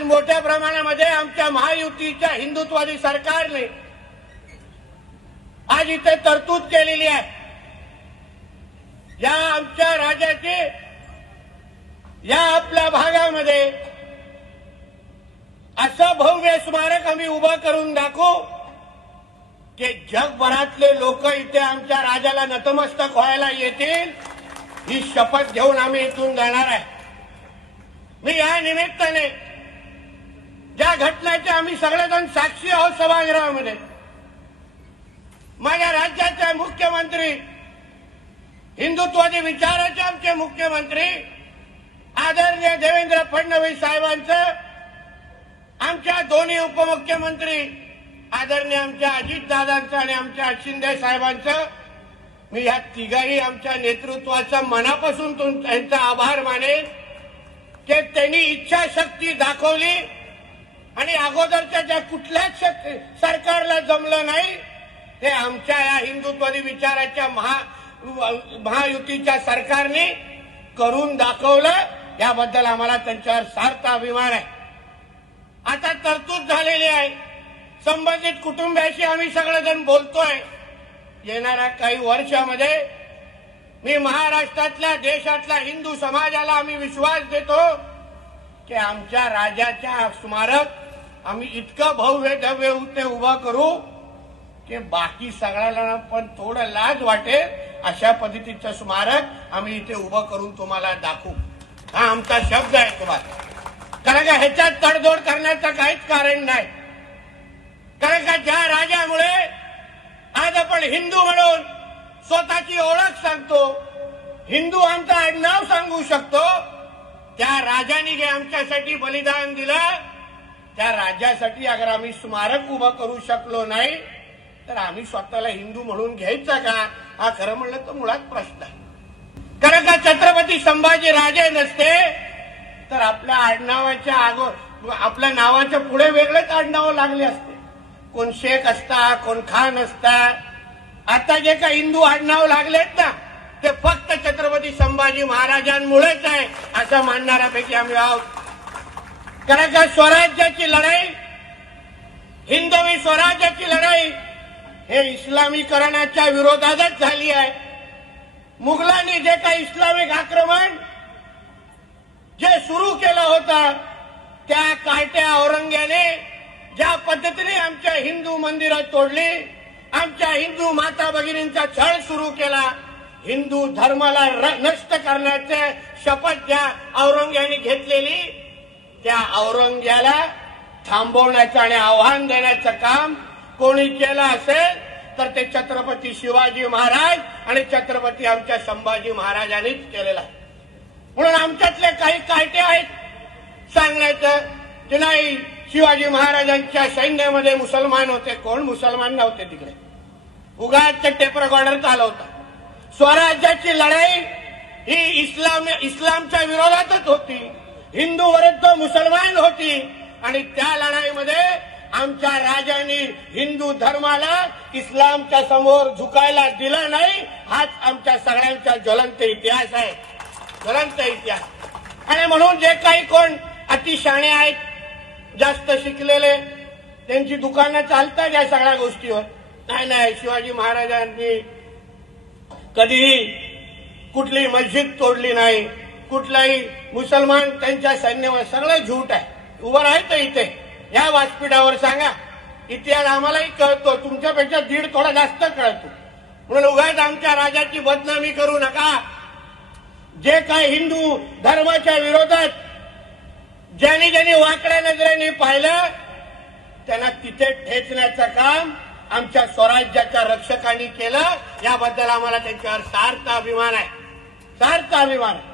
आज मोठ्या प्रमाणामध्ये आमच्या महायुतीच्या हिंदुत्ववादी सरकारने आज इथे तरतूद केलेली आहे। या आमच्या राज्याची या आपल्या भागामध्ये असं भव्य स्मारक आम्ही उभं करून दाखवू की जगभरातले लोक इथे आमच्या राजाला नतमस्तक व्हायला येतील, ही शपथ घेऊन आम्ही इथून जाणार आहे। मी या निमित्ताने ज्या घटनेचे आम्ही सगळेजण साक्षी आहोत सभागृहामध्ये, माझ्या राज्याचे मुख्यमंत्री, हिंदुत्वादी विचाराचे आमचे मुख्यमंत्री आदरणीय देवेंद्र फडणवीस साहेबांचं, आमच्या दोन्ही उपमुख्यमंत्री आदरणीय आमच्या अजितदादांचं आणि आमच्या शिंदे साहेबांचं, मी या तिघाही आमच्या नेतृत्वाचा मनापासून त्यांचा आभार मानेन की त्यांनी इच्छाशक्ती दाखवली आणि अगोदरच्या ज्या कुठल्याच सरकारला जमलं नाही ते आमच्या या हिंदुत्वादी विचाराच्या महायुतीच्या सरकारने करून दाखवलं। याबद्दल आम्हाला त्यांच्यावर सार्थ अभिमान आहे। आता तरतूद झालेली आहे, संबंधित कुटुंबियाशी आम्ही सगळेजण बोलतोय। येणाऱ्या काही वर्षामध्ये मी महाराष्ट्रातल्या देशातल्या हिंदू समाजाला आम्ही विश्वास देतो की आमच्या राजाच्या स्मारक आम्ही इतकं भव्य भव्य ते उभं करू की बाकी सगळ्याला पण थोडं लाज वाटेल अशा पद्धतीचं स्मारक आम्ही इथे उभं करून तुम्हाला दाखवू। हा आमचा शब्द आहे तुम्हाला। कारण का ह्याच्यात तडजोड करण्याचं काहीच कारण नाही। कारण का ज्या राजामुळे आज आपण हिंदू म्हणून स्वतःची ओळख सांगतो, हिंदू आमचं आडनाव सांगू शकतो, त्या राजाने जे आमच्यासाठी बलिदान दिलं त्या राजासाठी अगर आम्ही स्मारक उभं करू शकलो नाही तर आम्ही स्वतःला हिंदू म्हणून घ्यायचा का? हा खरं म्हणलं तर मुळात प्रश्न आहे। कारण का छत्रपती संभाजी राजे नसते तर आपल्या आडनावाच्या आपल्या नावाच्या पुढे वेगळेच आडनाव लागले असते। कोण शेख असता, कोण खान असता। आता जे काही हिंदू आडनाव लागलेत ना ते फक्त छत्रपती संभाजी महाराजांमुळेच आहे असं मानणाऱ्यापैकी आम्ही आहोत। कारण का स्वराज्याची लढाई, हिंदवी स्वराज्याची लढाई हे इस्लामीकरणाच्या विरोधातच झाली आहे। मुघलांनी जे काही इस्लामिक आक्रमण जे सुरू केलं होतं त्या कार्ट्या औरंग्याने ज्या पद्धतीने आमच्या हिंदू मंदिरं तोडली, आमच्या हिंदू माता भगिनींचा छळ सुरू केला, हिंदू धर्माला नष्ट करण्याचे शपथ ज्या औरंग्याने घेतलेली त्या औरंग्याला थांबवण्याचं आणि आव्हान देण्याचं काम कोणी केलं असेल तर ते छत्रपती शिवाजी महाराज आणि छत्रपती आमच्या संभाजी महाराजांनीच केलेलं आहे। म्हणून आमच्यातले काही कायटे आहेत सांगण्याचं की नाही शिवाजी महाराजांच्या सैन्यामध्ये मुसलमान होते। कोण मुसलमान नव्हते तिकडे, उगाच टेप रेकॉर्डर चालवता। स्वराज्याची लढाई ही इस्लामच्या विरोधातच होती, हिंदू विरुद्ध मुसलमान होती आणि त्या लढाईमध्ये आमच्या राजांनी हिंदू धर्माला इस्लामच्या समोर झुकायला दिलं नाही। हाच आमच्या सगळ्यांचा ज्वलंत इतिहास आहे, ज्वलंत इतिहास। आणि म्हणून जे काही कोण अतिशाणे आहेत, जास्त शिकलेले, त्यांची दुकानं चालतात या सगळ्या गोष्टीवर। नाही शिवाजी महाराजांनी कधीही कुठली मस्जिद तोडली नाही, कुठलाही मुसलमान त्यांच्या सैन्यावर, सगळं झूट आहे। उभं राहायचं इथे या व्यासपीठावर सांगा, इतिहास आम्हालाही कळतो, तुमच्यापेक्षा दीड थोडा जास्त कळतो। म्हणून उगाच आमच्या राजाची बदनामी करू नका। जे काही हिंदू धर्माच्या विरोधात ज्यांनी वाकड्या नजरेने पाहिलं त्यांना तिथे ठेचण्याचं काम आमच्या स्वराज्याच्या रक्षकांनी केलं। याबद्दल आम्हाला त्यांच्यावर सार्थ अभिमान आहे, सार्थ अभिमान आहे।